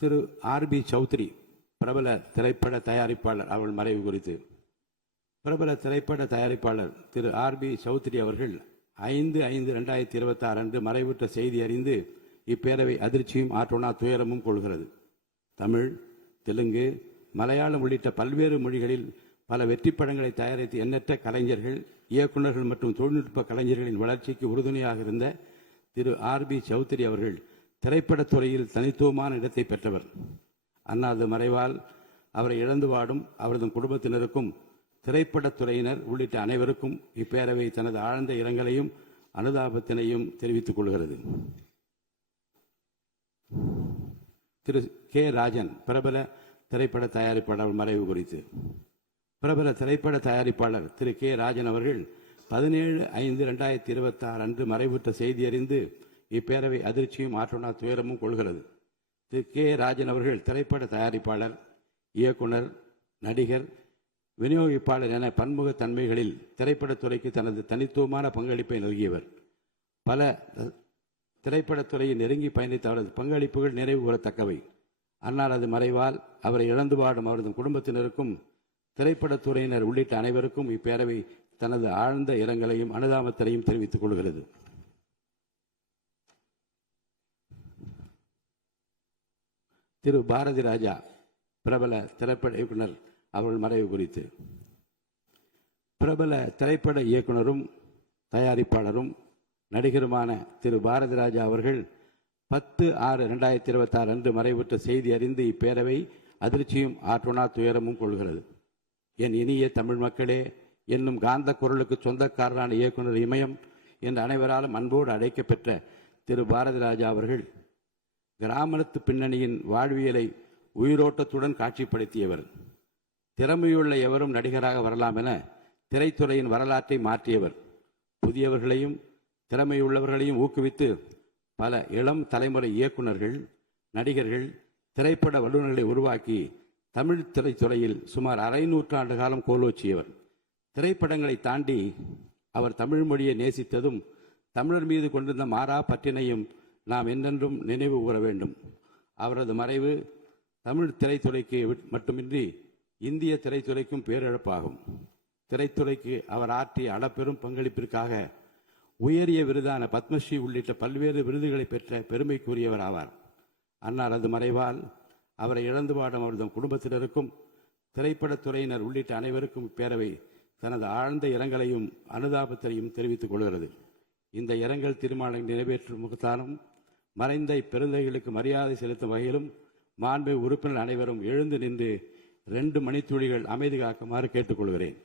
திரு RB Chowdhury பிரபல திரைப்பட தயாரிப்பாளர் அவர்கள் மறைவு குறித்து பிரபல திரைப்பட தயாரிப்பாளர் திரு ஆர்பி சௌத்ரி அவர்கள் 5/5/2026 அன்று மறைவுற்ற செய்தி அறிந்து இப்பேரவை அதிர்ச்சியும் ஆற்றொணா துயரமும் கொள்கிறது. தமிழ், தெலுங்கு, மலையாளம் உள்ளிட்ட பல்வேறு மொழிகளில் பல வெற்றி படங்களை தயாரித்த எண்ணற்ற கலைஞர்கள், இயக்குநர்கள் மற்றும் தொழில்நுட்ப கலைஞர்களின் வளர்ச்சிக்கு உறுதுணையாக இருந்த திரு ஆர்பி சௌத்ரி அவர்கள் திரைப்படத்துறையில் தனித்துவமான இடத்தை பெற்றவர். அன்னாரது மறைவால் அவரை இழந்து வாடும் அவரது குடும்பத்தினருக்கும் திரைப்படத்துறையினர் உள்ளிட்ட அனைவருக்கும் இப்பேரவை தனது ஆழ்ந்த இரங்கலையும் அனுதாபத்தினையும் தெரிவித்துக் கொள்கிறது. திரு கே ராஜன் பிரபல திரைப்பட தயாரிப்பாளர் மறைவு குறித்து பிரபல திரைப்பட தயாரிப்பாளர் திரு கே ராஜன் அவர்கள் 17/5/2026 அன்று மறைவுற்ற செய்தி அறிந்து இப்பேரவை அதிர்ச்சியும் ஆற்றொணா துயரமும் கொள்கிறது. திரு கே ராஜன் அவர்கள் திரைப்பட தயாரிப்பாளர், இயக்குனர், நடிகர், விநியோகிப்பாளர் என பன்முக தன்மைகளில் திரைப்படத்துறைக்கு தனது தனித்துவமான பங்களிப்பை நல்கியவர். பல திரைப்படத்துறையை நெருங்கி பயணித்த அவரது பங்களிப்புகள் நினைவு கூறத்தக்கவை. அன்னாரது மறைவால் அவரை இழந்து வாடும் அவரது குடும்பத்தினருக்கும் திரைப்படத்துறையினர் உள்ளிட்ட அனைவருக்கும் இப்பேரவை தனது ஆழ்ந்த இரங்கலையும் அனுதாபத்தினையும் தெரிவித்துக் கொள்கிறது. திரு பாரதி ராஜா பிரபல திரைப்பட இயக்குனர் அவர்கள் மறைவு குறித்து பிரபல திரைப்பட இயக்குனரும் தயாரிப்பாளரும் நடிகருமான திரு பாரதி ராஜா அவர்கள் 10/6/2026 அன்று மறைவுற்ற செய்தி அறிந்து இப்பேரவை அதிர்ச்சியும் ஆற்றொணா துயரமும் கொள்கிறது. என் இனிய தமிழ் மக்களே என்னும் காந்த குரலுக்கு சொந்தக்காரரான இயக்குனர் இமயம் என்ற அனைவராலும் அன்போடு அழைக்கப்பெற்ற திரு பாரதி ராஜா அவர்கள் கிராமத்து பின்னணியின் வாழ்வியலை உயிரோட்டத்துடன் காட்சிப்படுத்தியவர். திறமையுள்ள எவரும் நடிகராக வரலாம் என திரைத்துறையின் வரலாற்றை மாற்றியவர். புதியவர்களையும் திறமையுள்ளவர்களையும் ஊக்குவித்து பல இளம் தலைமுறை இயக்குநர்கள், நடிகர்கள், திரைப்பட வல்லுநர்களை உருவாக்கி தமிழ் திரைத்துறையில் சுமார் அரை நூற்றாண்டு காலம் கோலோச்சியவர். திரைப்படங்களை தாண்டி அவர் தமிழ் மொழியை நேசித்ததும் தமிழர் மீது கொண்டிருந்த மாறா பற்றினையும் நாம் என்றென்றும் நினைவு கூற வேண்டும். அவரது மறைவு தமிழ் திரைத்துறைக்கு மட்டுமின்றி இந்திய திரைத்துறைக்கும் பேரிழப்பாகும். திரைத்துறைக்கு அவர் ஆற்றிய அளப்பெரும் பங்களிப்பிற்காக உயரிய விருதான பத்மஸ்ரீ உள்ளிட்ட பல்வேறு விருதுகளை பெற்ற பெருமைக்குரியவர் ஆவார். அன்னாரது மறைவால் அவரை இழந்து வாடும் அவரது குடும்பத்தினருக்கும் திரைப்படத்துறையினர் உள்ளிட்ட அனைவருக்கும் இப்பேரவை தனது ஆழ்ந்த இரங்கலையும் அனுதாபத்தையும் தெரிவித்துக் கொள்கிறது. இந்த இரங்கல் தீர்மானம் நிறைவேற்றும் முகத்தாலும் மறைந்த இப்பெருந்தைகளுக்கு மரியாதை செலுத்தும் வகையிலும் மாண்பு உறுப்பினர் அனைவரும் எழுந்து நின்று 2 மணித்துளிகள் அமைதி காக்குமாறு கேட்டுக்கொள்கிறேன்.